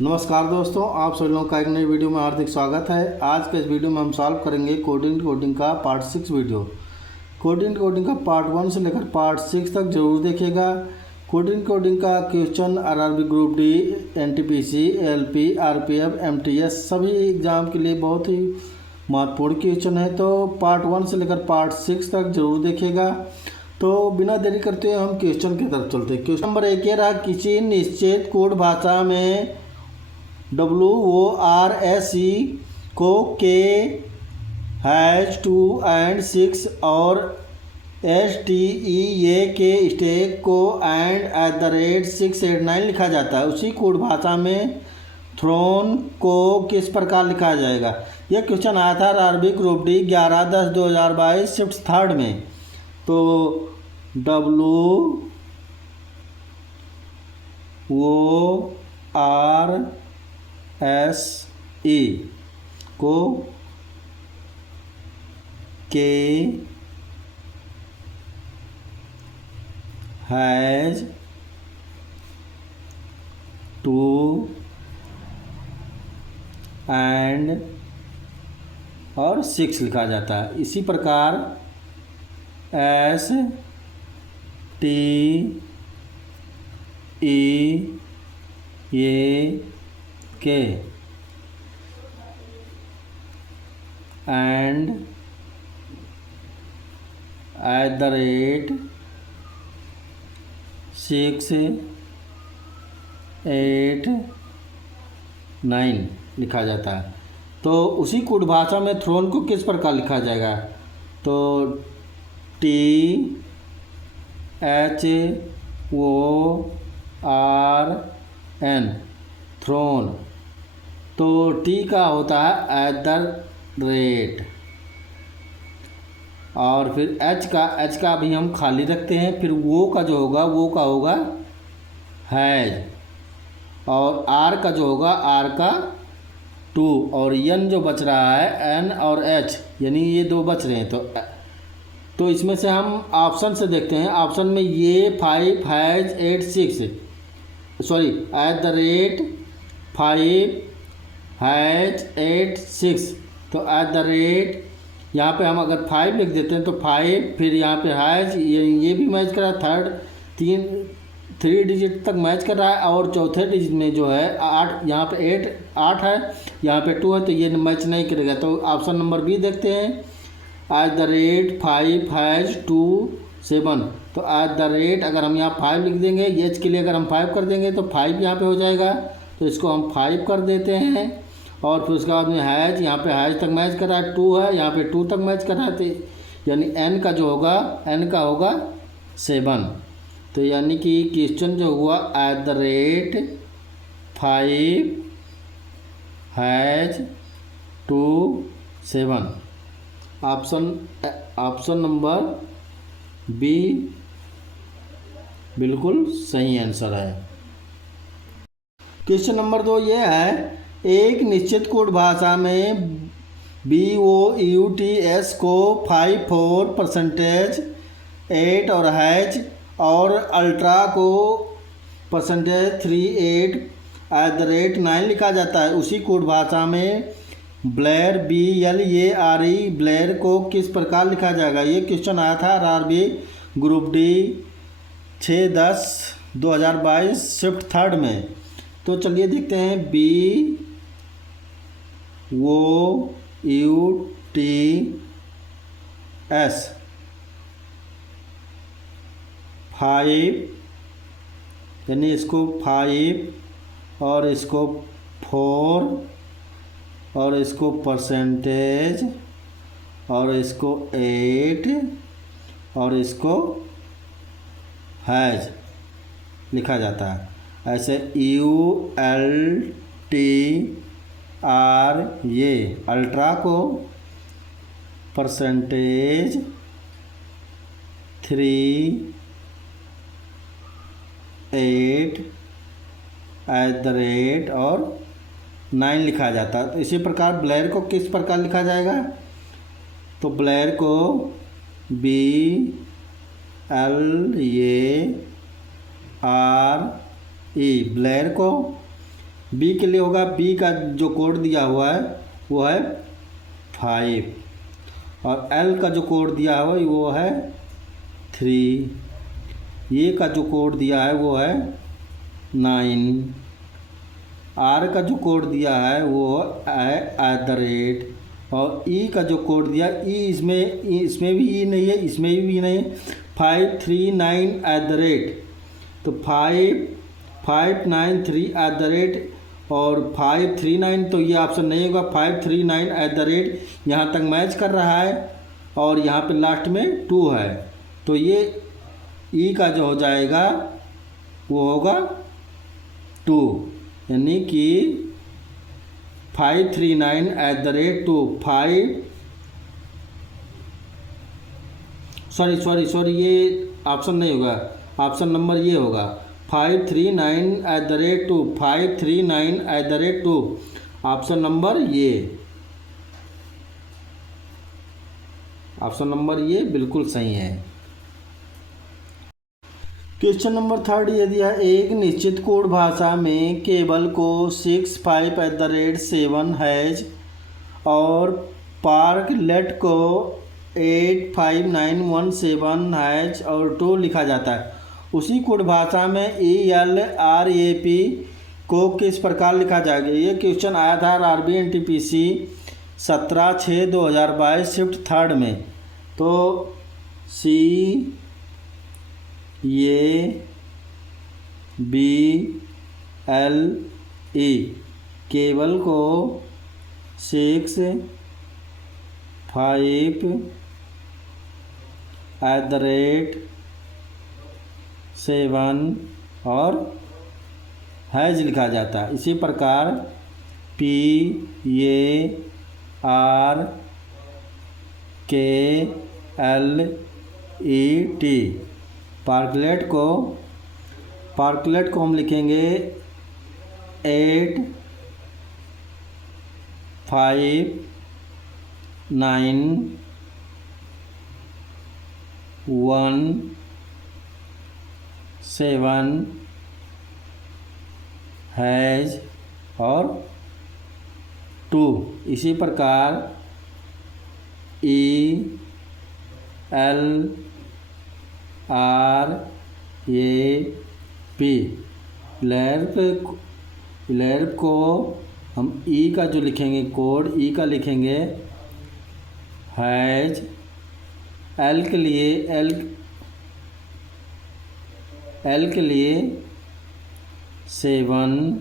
नमस्कार दोस्तों, आप सभी लोगों का एक नई वीडियो में हार्दिक स्वागत है। आज के इस वीडियो में हम सॉल्व करेंगे कोडिंग का पार्ट 6 वीडियो। कोडिंग का पार्ट 1 से लेकर पार्ट 6 तक जरूर देखिएगा। कोडिंग का question RRB group D, NTPC, LP, RPF, MTS सभी एग्ज़ाम के लिए बहुत ही महत्वपूर्ण क्वेश्चन है, तो पार्ट 1 से लेकर पार्ट 6 तक जरूर देखिएगा। तो बिना देरी करते हुए हम क्वेश्चन की तरफ चलते हैं। क्वेश्चन नंबर 1 ये रहा, किसी निश्चित कोड भाषा में WORSE को K हैश 2 एंड 6 और STEA के स्टैक को एंड @689 लिखा जाता है। उसी कोड भाषा में थ्रोन को किस प्रकार लिखा जाएगा। यह क्वेश्चन आया था RRB group D 11/10/2022 shift third में। तो WORSE को K हैज 2 एंड और 6 लिखा जाता है। इसी प्रकार STEA के एंड @689 लिखा जाता है। तो उसी कोड भाषा में थ्रोन को किस प्रकार लिखा जाएगा। तो THORN थ्रोन। तो टी का होता है @ और फिर एच का भी हम खाली रखते हैं। फिर वो का जो होगा वो का होगा हैज, और आर का जो होगा आर का 2, और एन जो बच रहा है एन और एच, यानी ये दो बच रहे हैं। तो इसमें से हम ऑप्शन से देखते हैं। ऑप्शन में ये 5 हैज 8 6 सॉरी @5 हैज 8 6। तो यहाँ पे हम अगर 5 लिख देते हैं तो 5, फिर यहाँ पे हैज, ये भी मैच कर रहा है, थर्ड 3 डिजिट तक मैच कर रहा है, और चौथे डिजिट में जो है 8, यहाँ पे 8 है, यहाँ पे 2 है, तो ये मैच नहीं करेगा। तो ऑप्शन नंबर बी देखते हैं, @5 हैज 2 7। तो अगर हम यहाँ 5 लिख देंगे, एच के लिए अगर हम 5 कर देंगे तो 5 यहाँ पे हो जाएगा, तो इसको हम 5 कर देते हैं। और फिर उसके बाद में हैज, यहाँ पे हैज तक मैच कर रहा है, 2 है, यहाँ पे 2 तक मैच कर रहा है, तो यानी एन का जो होगा एन का होगा 7। तो यानी कि क्वेश्चन जो हुआ @5 हैज 2 7। ऑप्शन नंबर बी बिल्कुल सही आंसर है। क्वेश्चन नंबर 2 ये है, एक निश्चित कोड भाषा में BOUTS को 54% 8 और हैज और अल्ट्रा को %38 @9 लिखा जाता है। उसी कोड भाषा में ब्लेयर BLEARE ब्लेयर को किस प्रकार लिखा जाएगा। ये क्वेश्चन आया था RRB group D 6/10/2022 shift third में। तो चलिए देखते हैं, BOUTS 5, यानी इसको 5 और इसको 4 और इसको % और इसको 8 और इसको हैज लिखा जाता है। ऐसे ULTR ये अल्ट्रा को %3 8 और 9 लिखा जाता है। तो इसी प्रकार ब्लेयर को किस प्रकार लिखा जाएगा। तो ब्लेयर को BLEARE ब्लेयर को बी के लिए होगा, बी का जो कोड दिया हुआ है वो है 5, और एल का जो कोड दिया हुआ है वो है 3, ए का जो कोड दिया है वो है 9, आर का जो कोड दिया है वो है @ और ई का जो कोड दिया, ई इसमें भी ई नहीं है, इसमें भी नहीं है, 539 @ तो 5593 @ और 539, तो ये ऑप्शन नहीं होगा। 539 @ यहाँ तक मैच कर रहा है और यहाँ पे लास्ट में 2 है, तो ये ई का जो हो जाएगा वो होगा 2, यानी कि 539 @ 2 5 सॉरी ये ऑप्शन नहीं होगा, ऑप्शन नंबर ये होगा 539 @ 2 539 @ 2, ऑप्शन नंबर ये, ऑप्शन नंबर ये बिल्कुल सही है। क्वेश्चन नंबर 3 ये दिया, एक निश्चित कोड भाषा में केबल को 65 @ 7 और पार्कलेट को 85917 और 2 लिखा जाता है। उसी कोड भाषा में ELRAP को किस प्रकार लिखा जाएगा। ये क्वेश्चन आया था RRB NTPC 17/6/2022 शिफ्ट 3 में। तो CABLE केबल को 65 @ 7 और हैज लिखा जाता है। इसी प्रकार PARKLET पार्कलेट को हम लिखेंगे 85917 हैज और 2। इसी प्रकार ELRAP लैर्प को हम ई का जो लिखेंगे कोड, ई का लिखेंगे हैज, एल के लिए 7,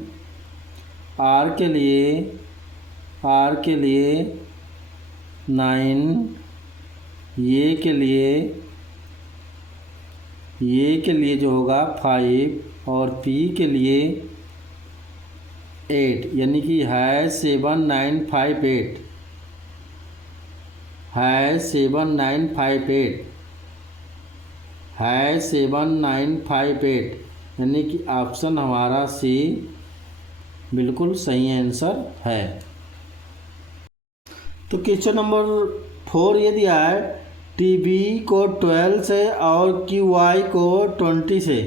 आर के लिए 9, ये के लिए जो होगा 5 और पी के लिए 8, यानी कि है 7958 है 7958 यानी कि ऑप्शन हमारा सी बिल्कुल सही आंसर है। तो क्वेश्चन नंबर 4 ये दिया है, टीबी को 12 से और क्यूआई को 20 से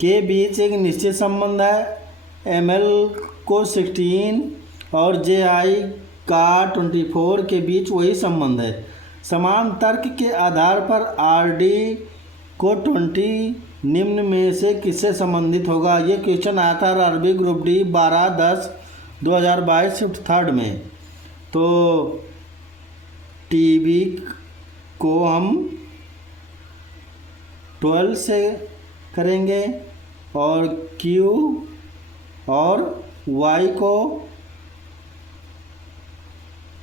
के बीच एक निश्चित संबंध है। एमएल को 16 और जेआई का 24 के बीच वही संबंध है। समान तर्क के आधार पर आरडी को 20 निम्न में से किससे संबंधित होगा। ये क्वेश्चन आया था आरबी ग्रुप डी 12/10/2022 शिफ्ट 3 में। तो टीबी को हम 12 से करेंगे और क्यू और वाई को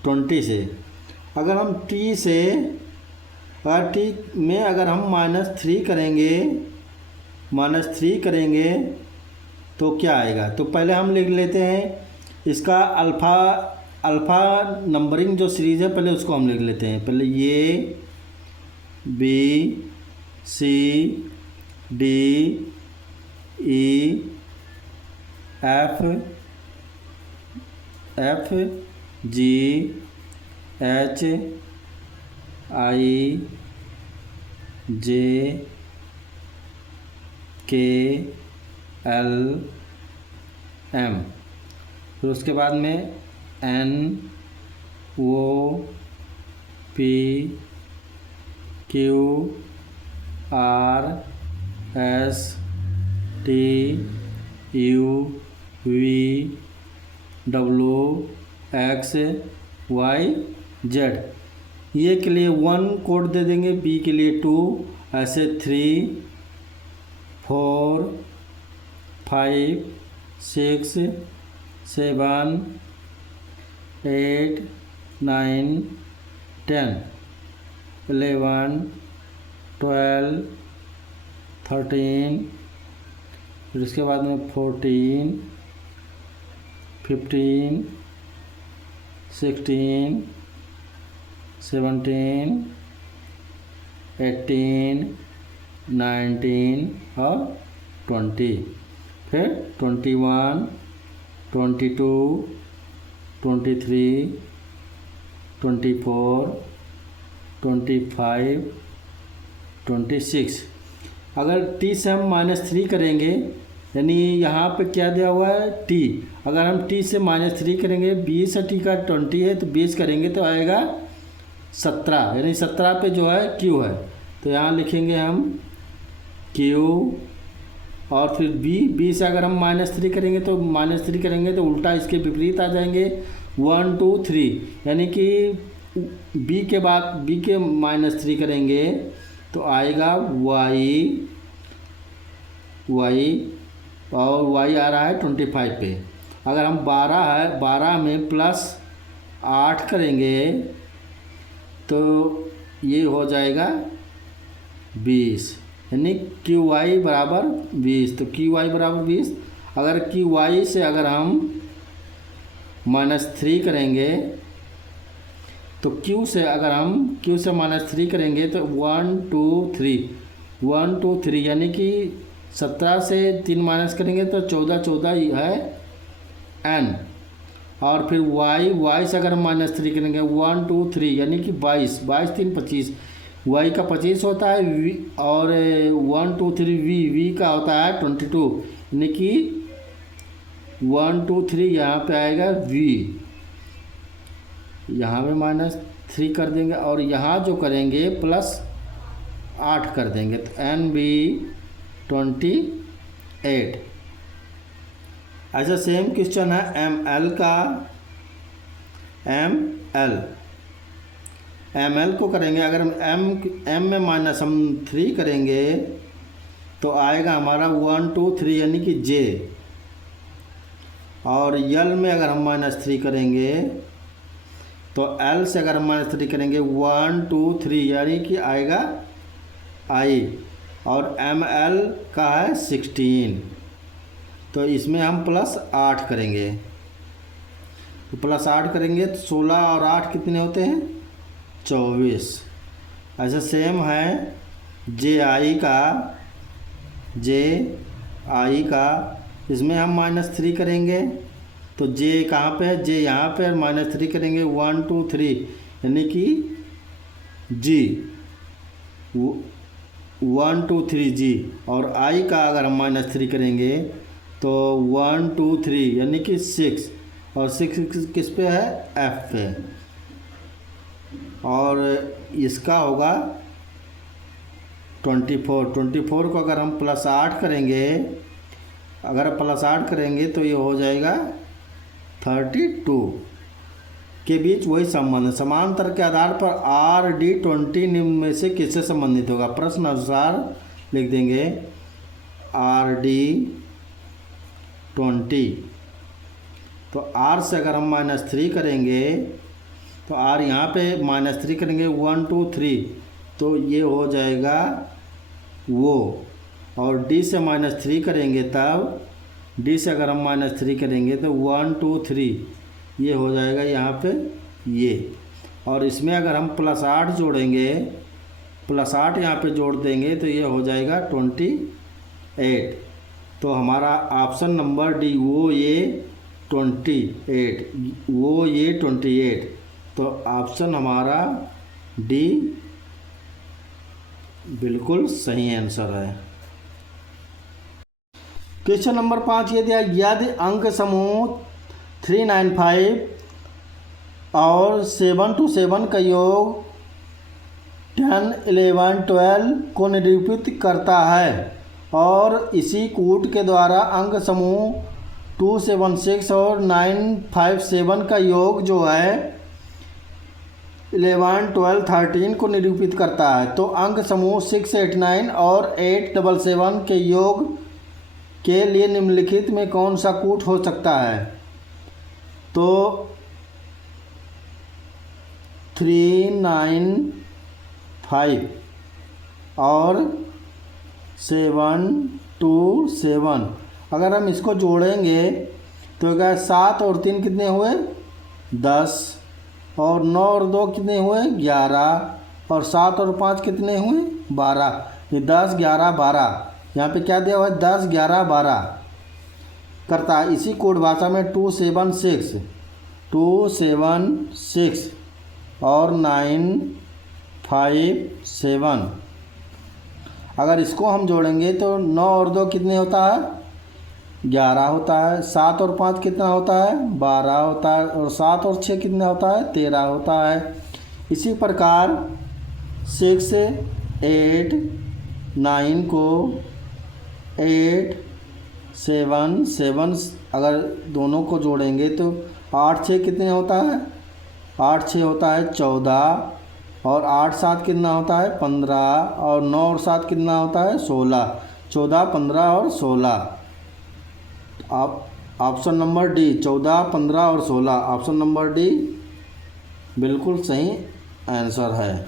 20 से। अगर हम टी में अगर हम -3 करेंगे तो क्या आएगा। तो पहले हम लिख लेते हैं इसका अल्फ़ा नंबरिंग जो सीरीज़ है, पहले उसको हम लिख लेते हैं। पहले ये B C D E F G H I J K L M, फिर उसके बाद में N O P Q R S T U V W X Y Z। ये के लिए 1 कोड दे देंगे, बी के लिए 2, ऐसे 3 4 5 6 7 8 9 10 11 12 13, फिर उसके बाद में 14 15 16 17 18 19 और 20, फिर 21 22 23 24 25 26। अगर टी से हम -3 करेंगे, यानी यहाँ पे क्या दिया हुआ है टी, अगर हम टी से -3 करेंगे, 20 है टी का 20 है, तो 20 करेंगे तो आएगा 17, यानी 17 पे जो है क्यू है, तो यहाँ लिखेंगे हम क्यू। और फिर बी से अगर हम -3 करेंगे तो -3 करेंगे तो उल्टा इसके विपरीत आ जाएंगे 1 2 3, यानी कि बी के बाद बी के -3 करेंगे तो आएगा वाई, और वाई आ रहा है 25 पे। अगर हम 12 में +8 करेंगे तो ये हो जाएगा 20, यानी क्यू वाई बराबर 20। तो क्यू वाई बराबर 20। अगर क्यू वाई से अगर हम -3 करेंगे तो क्यू से -3 करेंगे तो 1 2 3 यानी कि 17 से 3 माइनस करेंगे तो 14 ही है n। और फिर y से अगर हम -3 करेंगे 1 2 3 यानी कि 22 3 25, y का 25 होता है v, और 1 2 3 v का होता है 22, यानी कि 1 2 3 यहाँ पे आएगा v, यहाँ पे -3 कर देंगे और यहाँ जो करेंगे +8 कर देंगे तो n भी 28। ऐसा सेम क्वेश्चन है ml का। ml को करेंगे, अगर हम m में -3 करेंगे तो आएगा हमारा 1 2 3 यानी कि j, और l में अगर हम -3 करेंगे तो l से अगर हम -3 करेंगे 1 2 3 यानी कि आएगा i, और ml का है 16, तो इसमें हम +8 करेंगे, तो +8 करेंगे तो 16 और 8 कितने होते हैं 24। ऐसा सेम है ji का, इसमें हम -3 करेंगे तो j कहाँ पे है, j यहाँ पे, -3 करेंगे 1 2 3 यानी कि g 1 2 3 g, और i का अगर हम -3 करेंगे तो 1 2 3 यानी कि 6, और 6 किस पे है f पे, और इसका होगा 24 को अगर हम +8 करेंगे, अगर +8 करेंगे तो ये हो जाएगा 32 के बीच वही संबंध है। समांतर के आधार पर आर डी 20 निम्न में से किससे संबंधित होगा, प्रश्न अनुसार लिख देंगे आर डी 20। तो आर से अगर हम -3 करेंगे तो आर यहाँ पे -3 करेंगे 1 2 3 तो ये हो जाएगा वो, और डी से -3 करेंगे तब डी से अगर हम -3 करेंगे तो 1 2 3 ये हो जाएगा यहाँ पे ये, और इसमें अगर हम +8 जोड़ेंगे, +8 यहाँ पे जोड़ देंगे तो ये हो जाएगा 28। तो हमारा ऑप्शन नंबर डी वो ये 28, तो ऑप्शन हमारा डी बिल्कुल सही आंसर है। क्वेश्चन नंबर 5 ये दिया, यदि अंक समूह 395 और 727 का योग 10, 11, 12 को निरूपित करता है और इसी कूट के द्वारा अंक समूह 276 और 957 का योग जो है 11, 12, 13 को निरूपित करता है, तो अंक समूह 689 और 877 के योग के लिए निम्नलिखित में कौन सा कूट हो सकता है? तो 395 और 727, अगर हम इसको जोड़ेंगे तो क्या 7 और 3 कितने हुए 10, और 9 और 2 कितने हुए 11, और 7 और 5 कितने हुए 12। ये 10, 11, 12, यहाँ पे क्या दिया हुआ है 10, 11, 12 करता है। इसी कोड भाषा में 276 और 957, अगर इसको हम जोड़ेंगे तो 9 और 2 कितने होता है 11 होता है, 7 और 5 कितना होता है 12 होता है, और 7 और 6 कितना होता है 13 होता है। इसी प्रकार 6, 8, 9 को 8, 7, 7 अगर दोनों को जोड़ेंगे तो 8, 6 कितने होता है 8, 6 होता है 14, और 8, 7 कितना होता है 15, और 9 और 7 कितना होता है 16, 14, 15 और 16। आप ऑप्शन नंबर डी 14, 15 और 16, ऑप्शन नंबर डी बिल्कुल सही आंसर है।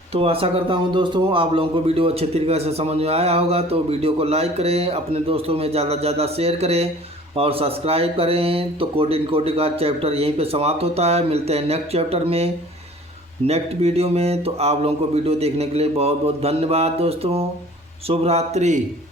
तो आशा करता हूं दोस्तों आप लोगों को वीडियो अच्छे तरीके से समझ में आया होगा। तो वीडियो को लाइक करें, अपने दोस्तों में ज़्यादा से ज़्यादा शेयर करें और सब्सक्राइब करें। तो कोडिंग का चैप्टर यहीं पे समाप्त होता है। मिलते हैं नेक्स्ट चैप्टर में, नेक्स्ट वीडियो में। तो आप लोगों को वीडियो देखने के लिए बहुत बहुत धन्यवाद दोस्तों। शुभ रात्रि।